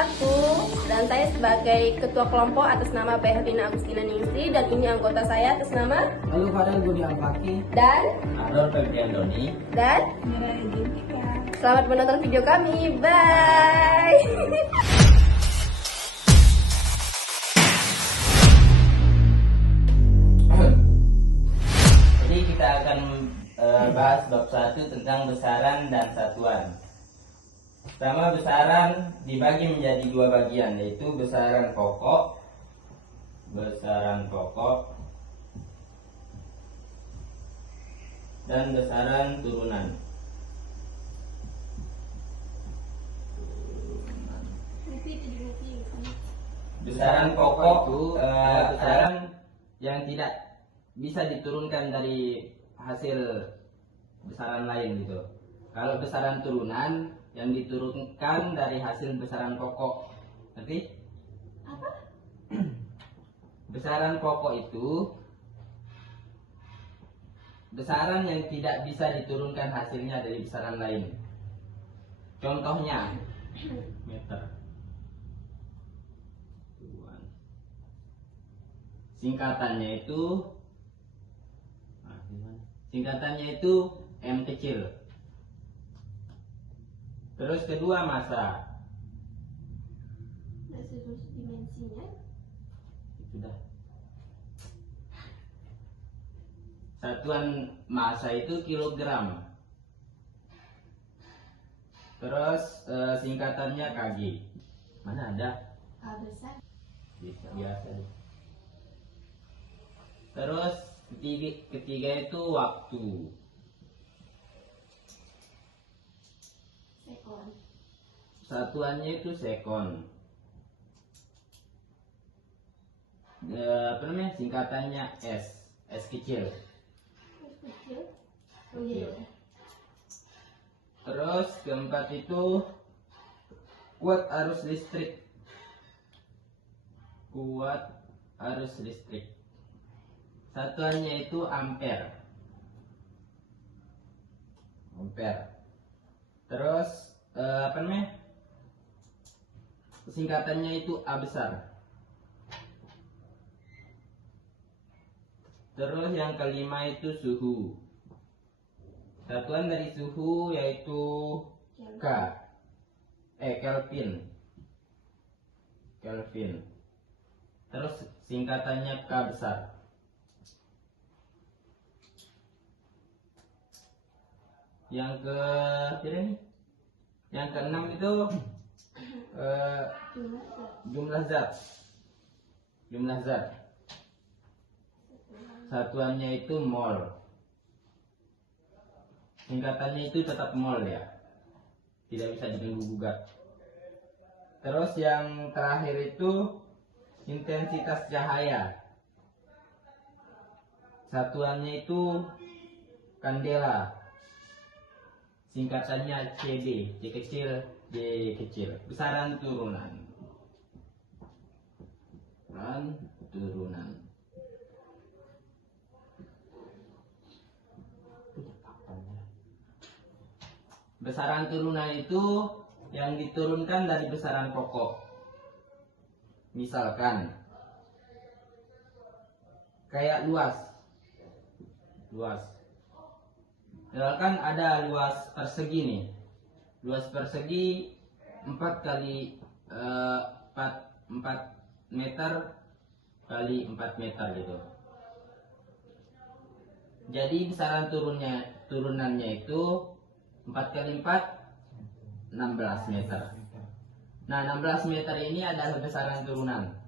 1 dan saya sebagai ketua kelompok atas nama Behelina Agustina Ningsi, dan ini anggota saya atas nama Lalu Fadel Budi Alfaki dan Ador Febrian Doni. Selamat menonton video kami. Bye. Jadi kita akan bahas bab 1 tentang besaran dan satuan. Pertama, besaran dibagi menjadi dua bagian, yaitu besaran pokok dan besaran turunan. Besaran pokok itu besaran yang tidak bisa diturunkan dari hasil besaran lain gitu. Kalau besaran turunan yang diturunkan dari hasil besaran pokok. Ngerti? Apa? Besaran pokok itu besaran yang tidak bisa diturunkan hasilnya dari besaran lain. Contohnya meter. Singkatannya itu M kecil. Terus kedua, massa. Dimensinya Itu dah. Satuan massa itu kilogram. Terus singkatannya kg. Mana ada? besar. Biasa. Terus ketiga itu waktu. Sekon. Satuannya itu sekon. Singkatannya S kecil. Kecil. Kecil. Terus keempat itu kuat arus listrik. Satuannya itu ampere. Terus singkatannya itu A besar. Terus yang kelima itu suhu. Satuan dari suhu yaitu Kelvin. Terus singkatannya K besar. Yang keenam itu jumlah zat. Satuannya itu mol. Singkatannya itu tetap mol ya. Tidak bisa diganggu gugat. Terus yang terakhir itu intensitas cahaya. Satuannya itu kandela. Singkatannya CD, C kecil, D kecil. Besaran turunan. Besaran turunan itu yang diturunkan dari besaran pokok. Misalkan kayak luas. Misalkan ada luas persegi nih. Luas persegi 4 kali 4 meter kali 4 meter gitu. Jadi besaran turunannya itu 4 kali 4 16 meter. Nah, 16 meter ini adalah besaran turunan.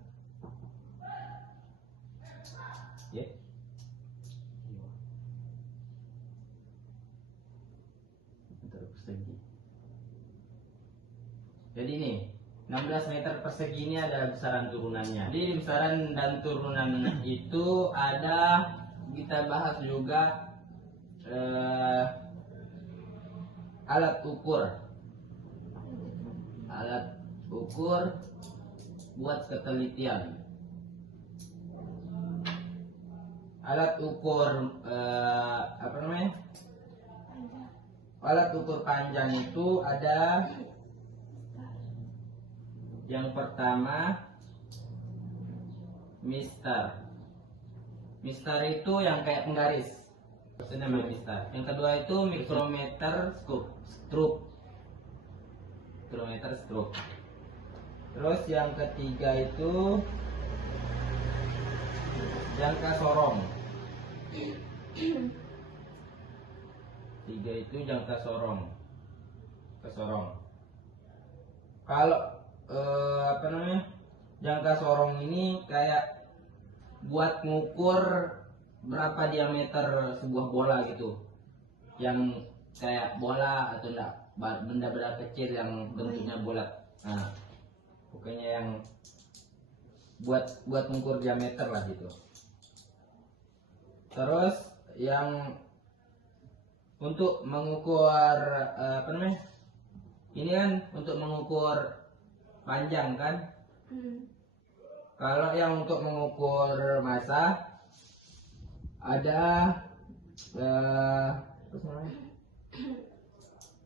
Ya. Jadi nih, 16 meter persegi ini adalah besaran turunannya. Jadi besaran dan turunan itu ada, kita bahas juga alat ukur buat ketelitian. Alat ukur alat ukur panjang itu ada Yang pertama mistar. Mistar itu yang kayak penggaris. Itu namanya mistar. Yang kedua itu mikrometer stroke. Mikrometer stroke. Terus yang ketiga itu jangka sorong. Tiga itu jangka sorong. Kalau jangka sorong ini kayak buat ngukur berapa diameter sebuah bola gitu, yang kayak bola atau enggak benda-benda kecil yang bentuknya bulat. Nah, pokoknya yang buat mengukur diameter lah gitu. Terus yang untuk mengukur ini kan untuk mengukur panjang kan. Kalau yang untuk mengukur massa ada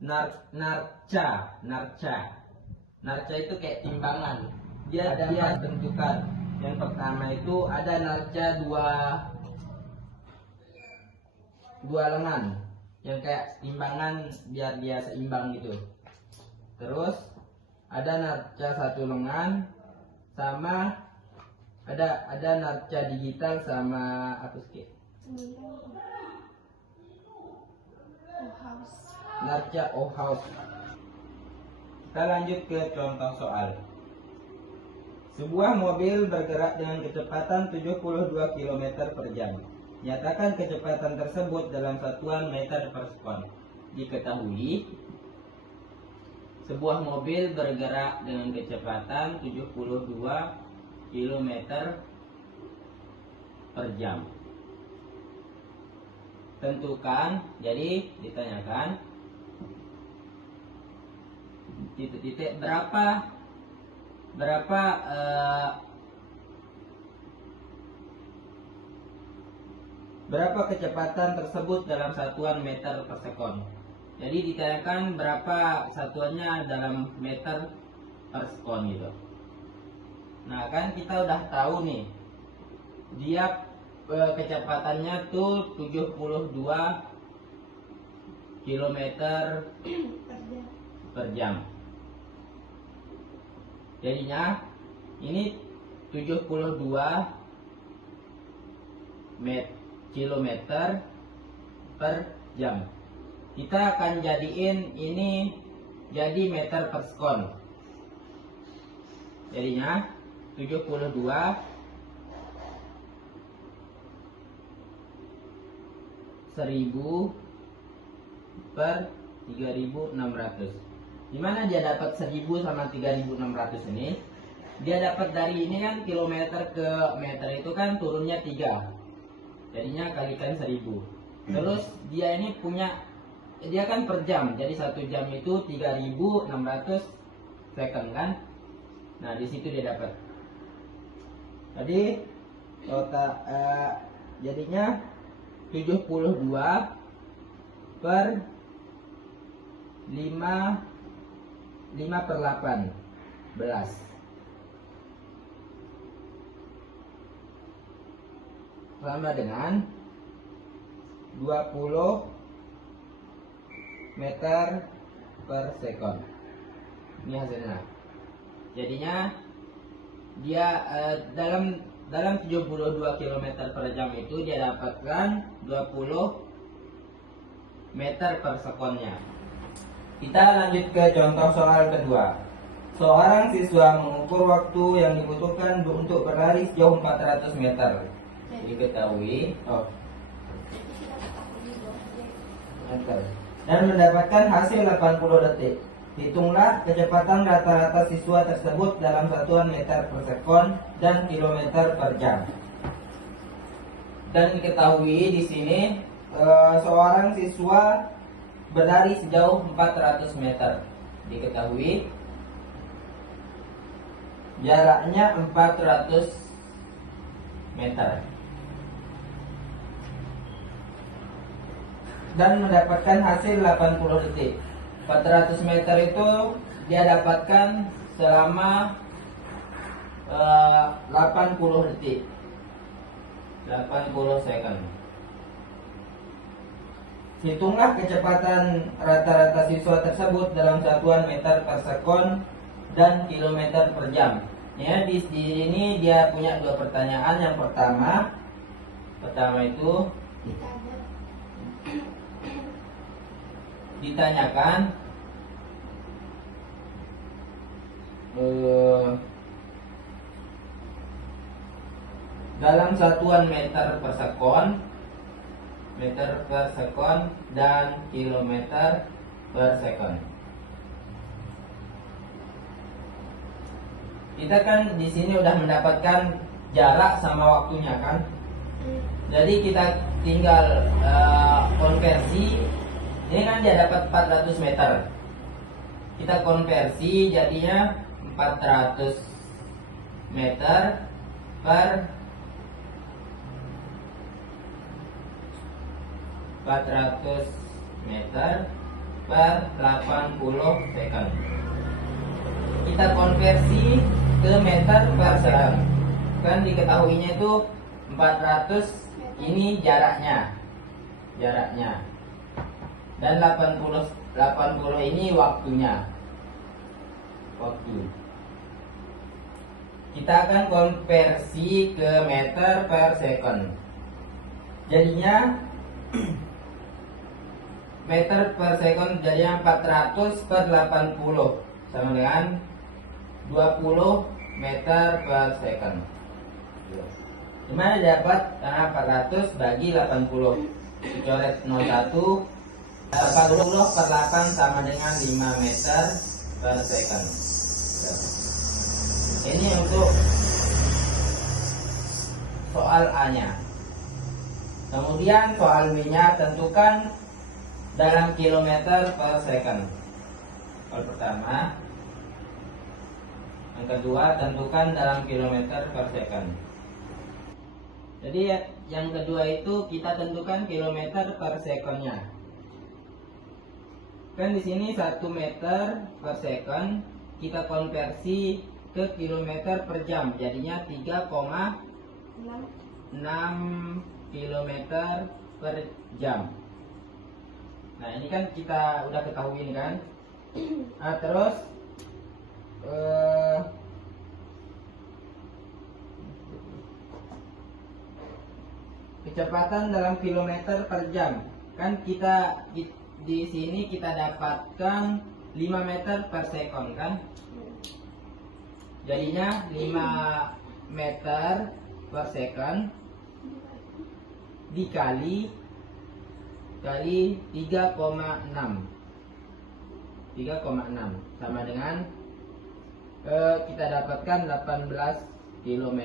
narca itu kayak timbangan. Dia tentukan. Yang pertama itu ada narca dua lengan yang kayak timbangan biar dia seimbang gitu. Terus ada narca satu lengan, sama ada narca digital sama apa sih? Narca Ohaus. Kita lanjut ke contoh soal. Sebuah mobil bergerak dengan kecepatan 72 km per jam. Nyatakan kecepatan tersebut dalam satuan meter per sekon. Diketahui sebuah mobil bergerak dengan kecepatan 72 km per jam. Tentukan, jadi ditanyakan titik-titik berapa kecepatan tersebut dalam satuan meter per sekon. Jadi ditanyakan berapa satuannya dalam meter per sekon gitu. Nah kan kita udah tahu nih, dia kecepatannya tuh 72 km per jam. Jadinya ini 72 km per jam. Kita akan jadiin ini jadi meter per sekon. Jadinya 72 1000 per 3600. Dimana dia dapat 1000 sama 3600 ini? Dia dapat dari ini kan, kilometer ke meter itu kan turunnya 3. Jadinya kalikan 1000. Terus dia ini dia kan per jam. Jadi 1 jam itu 3600 second kan? Nah, di situ dia dapat. Jadi jadinya 72 per 5 per 18 sama dengan 20 meter per sekon. Ini hasilnya. Jadinya dia dalam 72 km per jam itu dia dapatkan 20 meter per sekonnya. Kita lanjut ke contoh soal kedua. Seorang siswa mengukur waktu yang dibutuhkan untuk berlari sejauh 400 meter. Diketahui dan mendapatkan hasil 80 detik. Hitunglah kecepatan rata-rata siswa tersebut dalam satuan meter per sekon dan kilometer per jam. Dan diketahui di sini seorang siswa berlari sejauh 400 meter. Diketahui jaraknya 400 meter. Dan mendapatkan hasil 80 detik. 400 meter itu dia dapatkan selama 80 detik. 80 second. Hitunglah kecepatan rata-rata siswa tersebut dalam satuan meter per sekon dan kilometer per jam. Ya, di sini dia punya dua pertanyaan. Yang pertama itu ditanyakan dalam satuan meter per sekon dan kilometer per sekon. Kita kan di sini udah mendapatkan jarak sama waktunya kan. Jadi kita tinggal konversi. Ini kan dia dapat 400 meter. Kita konversi jadinya 400 meter per 80 second. Kita konversi ke meter per second. Kan diketahuinya itu 400 ini jaraknya. Dan 80 ini waktunya. Kita akan konversi ke meter per second. Jadinya meter per second jadinya 400 per 80 sama dengan 20 meter per second. Gimana dapat? Karena 400 bagi 80. Coret 01. 80 per 8 sama dengan 5 meter per second. Ini untuk soal A-nya. Kemudian soal B-nya, tentukan dalam kilometer per second. Soal pertama. Yang kedua, tentukan dalam kilometer per second. Jadi yang kedua itu kita tentukan kilometer per secondnya. Kan di sini 1 meter per second kita konversi ke kilometer per jam, jadinya 3,6 kilometer per jam. Nah ini kan kita udah ketahui kan. Nah terus kecepatan dalam kilometer per jam. Kan kita di sini kita dapatkan 5 meter per second kan. Jadinya 5 meter per second dikali 3,6 sama dengan kita dapatkan 18 km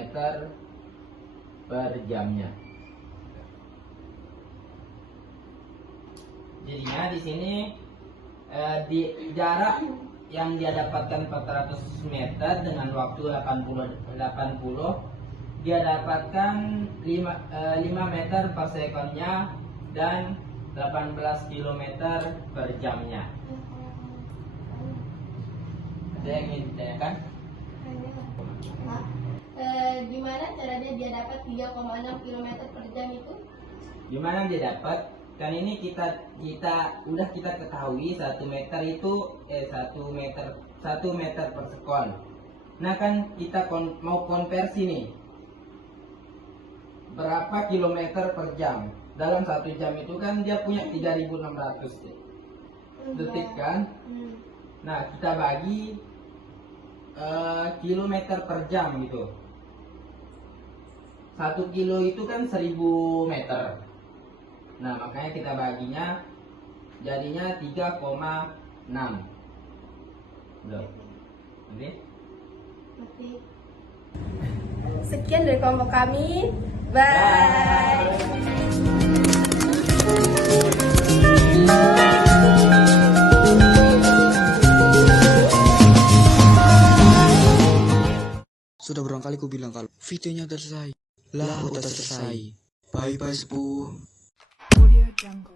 per jamnya. Jadinya di sini di jarak yang dia dapatkan 400 meter dengan waktu 80 dia dapatkan 5 meter per sekonnya dan 18 km per jamnya. Ada yang ingin ditanyakan? Gimana caranya dia dapat 3,6 km per jam itu? Gimana dia dapat? Kan ini kita ketahui 1 meter itu 1 meter per sekon. Nah kan kita mau konversi nih. Berapa kilometer per jam? Dalam 1 jam itu kan dia punya 3.600 detik kan? Nah kita bagi kilometer per jam gitu. 1 kilo itu kan 1000 meter. Nah makanya kita baginya jadinya 3,6. Udah. Oke? Sekian dari kelompok kami. Bye. Sudah berulang kali ku bilang kalau videonya udah selesai. Lah udah selesai. Bye bye sepuh. Audio Jungle.